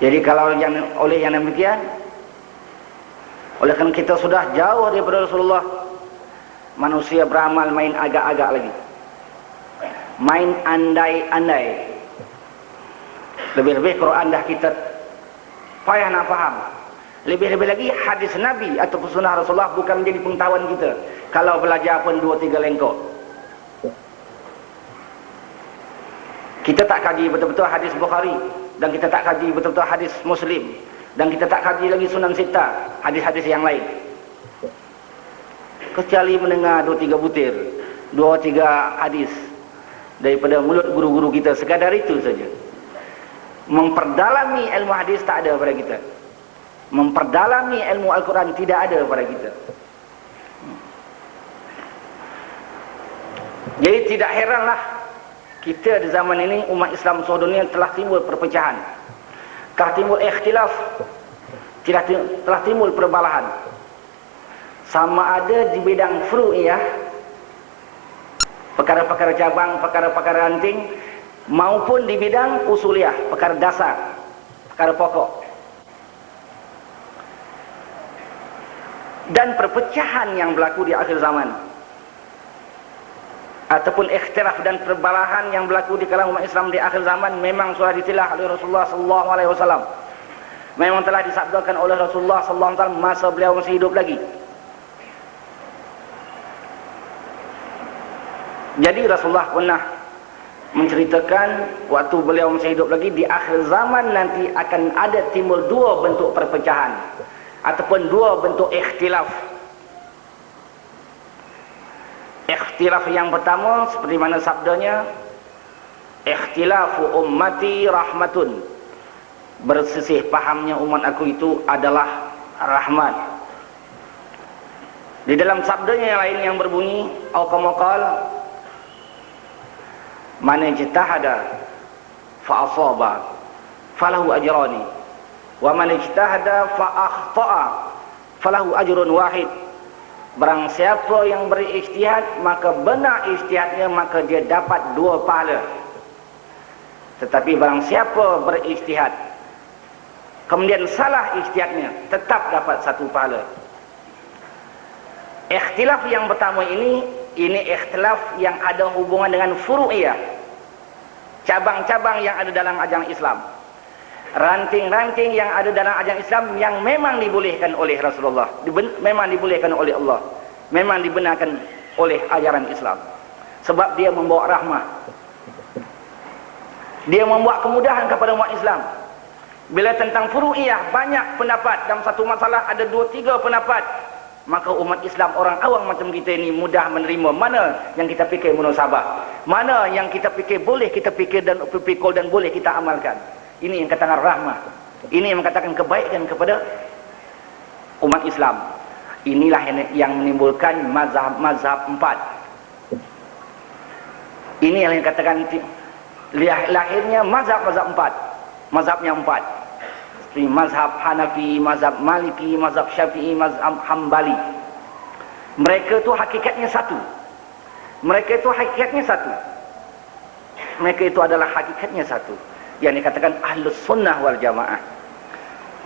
Jadi kalau oleh yang demikian, oleh kerana kita sudah jauh daripada Rasulullah, manusia beramal main agak-agak lagi, main andai-andai. Lebih-lebih Quran dah kita payah nak faham. Lebih-lebih lagi hadis Nabi atau sunnah Rasulullah bukan menjadi pengetahuan kita. Kalau belajar pun 2-3 lengkok. Kita tak kaji betul-betul hadis Bukhari, dan kita tak kaji betul-betul hadis Muslim, dan kita tak kaji lagi Sunan Sittah, hadis-hadis yang lain. Kecuali mendengar 2-3 butir, 2-3 hadis daripada mulut guru-guru kita, sekadar itu saja. Memperdalami ilmu hadis tak ada pada kita. Memperdalami ilmu Al-Quran tidak ada pada kita. Jadi tidak heranlah kita di zaman ini, umat Islam seluruh dunia telah timbul perpecahan, telah timbul ikhtilaf, telah timbul perbalahan. Sama ada di bidang furu'iyah, perkara-perkara cabang, perkara-perkara ranting, maupun di bidang usuliyah, perkara dasar, perkara pokok. Dan perpecahan yang berlaku di akhir zaman, ataupun ikhtilaf dan perbalahan yang berlaku di kalangan umat Islam di akhir zaman, memang sudah ditilah oleh Rasulullah SAW. Memang telah disabdakan oleh Rasulullah SAW masa beliau masih hidup lagi. Jadi Rasulullah pernah menceritakan waktu beliau masih hidup lagi, di akhir zaman nanti akan ada timbul 2 bentuk perpecahan ataupun 2 bentuk ikhtilaf. Ikhtilaf yang pertama seperti mana sabdanya, ikhtilafu ummati rahmatun, bersisih pahamnya umat aku itu adalah rahmat. Di dalam sabdanya yang lain yang berbunyi, au kama qala, man ijtahada fa asaba falahu ajrani wa man ijtahada fa akhta'a falahu ajrun wahid. Barang siapa yang berijtihad, maka benar ijtihadnya, maka dia dapat 2 pahala. Tetapi barang siapa berijtihad kemudian salah ijtihadnya, tetap dapat 1 pahala. Ikhtilaf yang pertama ini ikhtilaf yang ada hubungan dengan furu'iyah, cabang-cabang yang ada dalam ajaran Islam, ranting-ranting yang ada dalam ajaran Islam yang memang dibolehkan oleh Rasulullah, memang dibolehkan oleh Allah, memang dibenarkan oleh ajaran Islam. Sebab dia membawa rahmah, dia membuat kemudahan kepada umat Islam. Bila tentang furu'iyah banyak pendapat, dalam satu masalah ada 2-3 pendapat, maka umat Islam, orang awam macam kita ini, mudah menerima mana yang kita fikir munasabah, mana yang kita fikir boleh kita fikir dan berpikul dan boleh kita amalkan. Ini yang katakan rahmah, ini yang mengatakan kebaikan kepada umat Islam. Inilah yang menimbulkan mazhab 4. Ini yang dikatakan lahirnya mazhab 4, mazhabnya 4. Seperti mazhab Hanafi, mazhab Maliki, mazhab Syafi'i, mazhab Hambali. Mereka itu hakikatnya satu. Mereka itu hakikatnya satu. Mereka itu adalah hakikatnya satu, yang dikatakan Ahlus Sunnah wal Jamaah.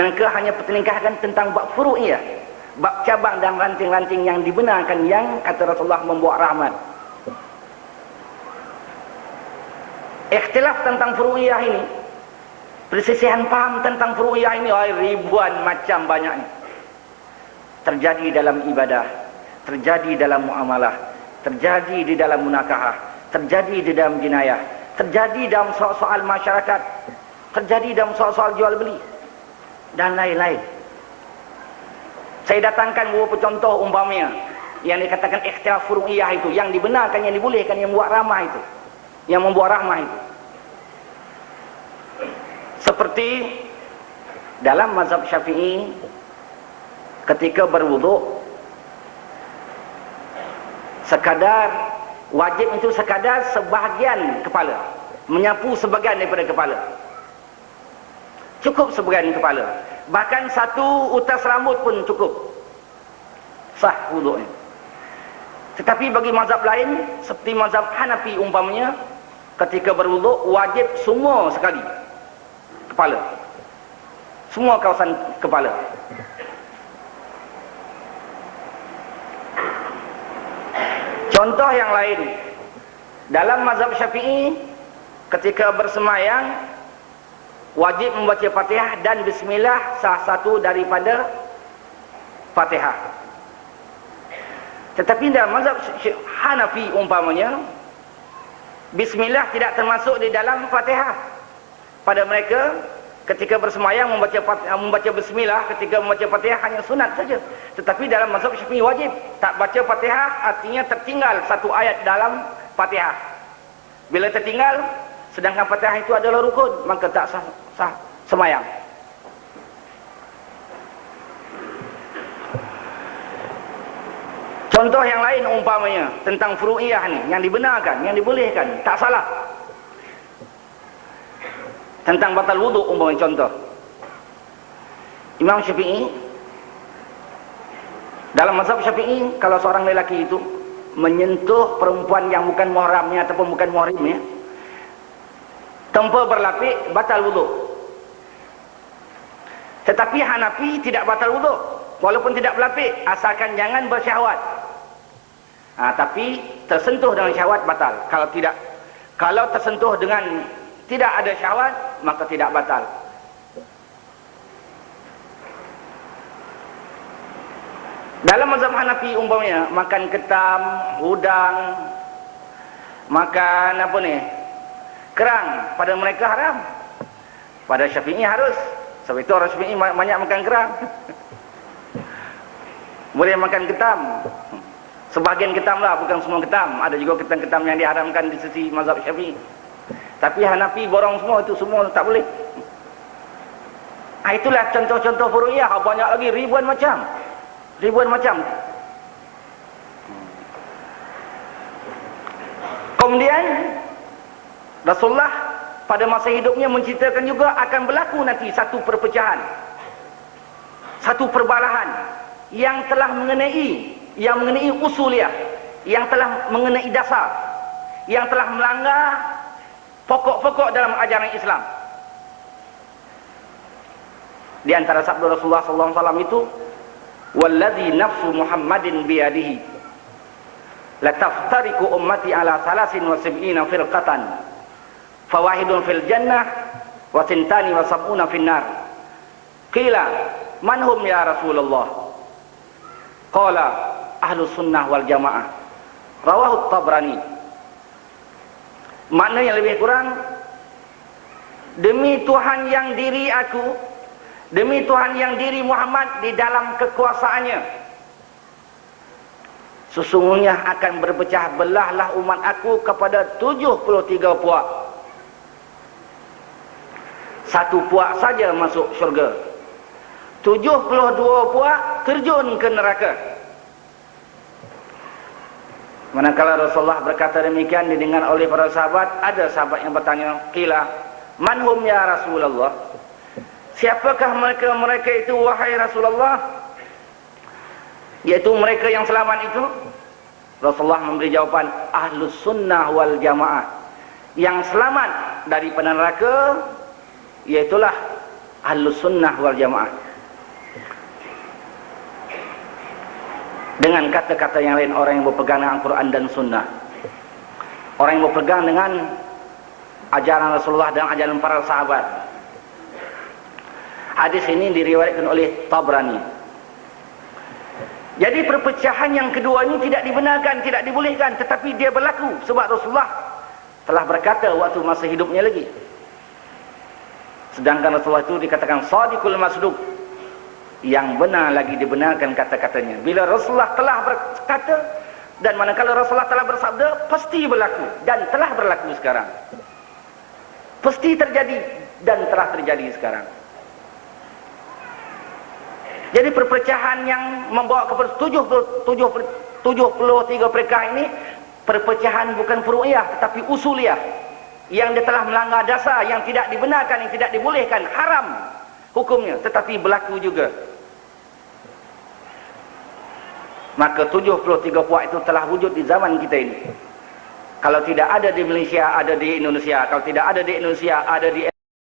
Mereka hanya pertelingkahkan tentang bab furu'iyah, bab cabang dan ranting-ranting yang dibenarkan, yang kata Rasulullah membuat rahmat. Ikhtilaf tentang furu'iyah ini, persisihan paham tentang furu'iyah ini, ribuan macam banyaknya. Terjadi dalam ibadah, terjadi dalam muamalah, terjadi di dalam munakahah, terjadi di dalam jinayah, terjadi dalam soal-soal masyarakat, terjadi dalam soal-soal jual beli, dan lain-lain. Saya datangkan beberapa contoh umpamanya yang dikatakan ikhtilaf furu'iyah itu, yang dibenarkan, yang dibolehkan, yang membuat rahmah itu, yang membuat rahmah itu. Seperti dalam mazhab Syafi'i, ketika berwuduk, sekadar wajib itu sekadar sebahagian kepala, menyapu sebahagian daripada kepala, cukup sebahagian kepala, bahkan 1 utas rambut pun cukup, sah wuduknya. Tetapi bagi mazhab lain, seperti mazhab Hanafi umpamanya, ketika berwuduk wajib semua sekali kepala, semua kawasan kepala. Contoh yang lain, dalam mazhab Syafi'i ketika bersemayang wajib membaca Fatihah dan bismillah salah satu daripada Fatihah. Tetapi dalam mazhab Hanafi umpamanya, bismillah tidak termasuk di dalam Fatihah. Pada mereka ketika bersemayang membaca bismillah, ketika membaca Fatihah hanya sunat saja. Tetapi dalam mazhab Syafi'i wajib. Tak baca Fatihah artinya tertinggal satu ayat dalam Fatihah. Bila tertinggal, sedangkan Fatihah itu adalah rukun, maka tak sah semayang. Contoh yang lain umpamanya tentang furu'iyah ni, yang dibenarkan, yang dibolehkan, tak salah. Tentang batal wuduk umpamanya contoh. Imam Syafi'i, dalam mazhab Syafi'i, kalau seorang lelaki itu menyentuh perempuan yang bukan muhramnya ataupun bukan muhrimnya tanpa berlapik, batal wuduk. Tetapi Hanafi tidak batal wuduk walaupun tidak berlapik, asalkan jangan bersyahwat. Tapi tersentuh dengan syahwat batal. Kalau tersentuh dengan tidak ada syahwat, maka tidak batal. Dalam mazhab Hanafi umpamanya makan ketam, udang, makan kerang, pada mereka haram. Pada Syafi'i harus. Sebab itu orang Syafi'i banyak makan kerang. Boleh makan ketam. Sebahagian ketam lah, bukan semua ketam. Ada juga ketam-ketam yang diharamkan di sisi mazhab Syafi'i. Tapi Hanafi borong semua, itu semua tak boleh. Itulah contoh-contoh furu'iyah. Banyak lagi, ribuan macam. Kemudian Rasulullah pada masa hidupnya menceritakan juga akan berlaku nanti satu perpecahan, satu perbalahan yang telah mengenai usuliyah, yang telah mengenai dasar, yang telah melanggar pokok-pokok dalam ajaran Islam. Di antara sabda Rasulullah SAW itu, "Walladzi nafsu Muhammadin biyadihi, lataftariqu ummati ala 73 firqatan, fawahidun fil jannah wa sintani wa sab'una fin nar." Qila, "Man hum ya Rasulullah?" Qala, "Ahlus sunnah wal jamaah." Rawahu Tabrani. Makna yang lebih kurang, demi Tuhan yang diri aku, demi Tuhan yang diri Muhammad di dalam kekuasaannya, sesungguhnya akan berpecah belahlah umat aku kepada 73 puak. Satu puak saja masuk syurga, 72 puak terjun ke neraka. Manakala Rasulullah berkata demikian didengar oleh para sahabat, ada sahabat yang bertanya, "Qila, man hum ya Rasulullah?" Siapakah mereka itu wahai Rasulullah? Yaitu mereka yang selamat itu. Rasulullah memberi jawaban, Ahlus sunnah wal jamaah. Yang selamat daripada neraka iaitulah Ahlus sunnah wal jamaah. Dengan kata-kata yang lain, orang yang berpegang dengan Al-Quran dan Sunnah, orang yang berpegang dengan ajaran Rasulullah dan ajaran para sahabat. Hadis ini diriwayatkan oleh Tabrani. Jadi perpecahan yang kedua ini tidak dibenarkan, tidak dibolehkan, tetapi dia berlaku sebab Rasulullah telah berkata waktu masa hidupnya lagi. Sedangkan Rasulullah itu dikatakan Shadiqul Masduq, yang benar lagi dibenarkan kata-katanya. Bila Rasulullah telah berkata dan manakala Rasulullah telah bersabda, pasti berlaku dan telah berlaku sekarang. Pasti terjadi dan telah terjadi sekarang. Jadi perpecahan yang membawa kepada 73 perkara ini, perpecahan bukan furu'iyah tetapi usuliyah, yang dia telah melanggar dasar, yang tidak dibenarkan, yang tidak dibolehkan, haram hukumnya, tetapi berlaku juga. Maka 73 puak itu telah wujud di zaman kita ini. Kalau tidak ada di Malaysia, ada di Indonesia. Kalau tidak ada di Indonesia, ada di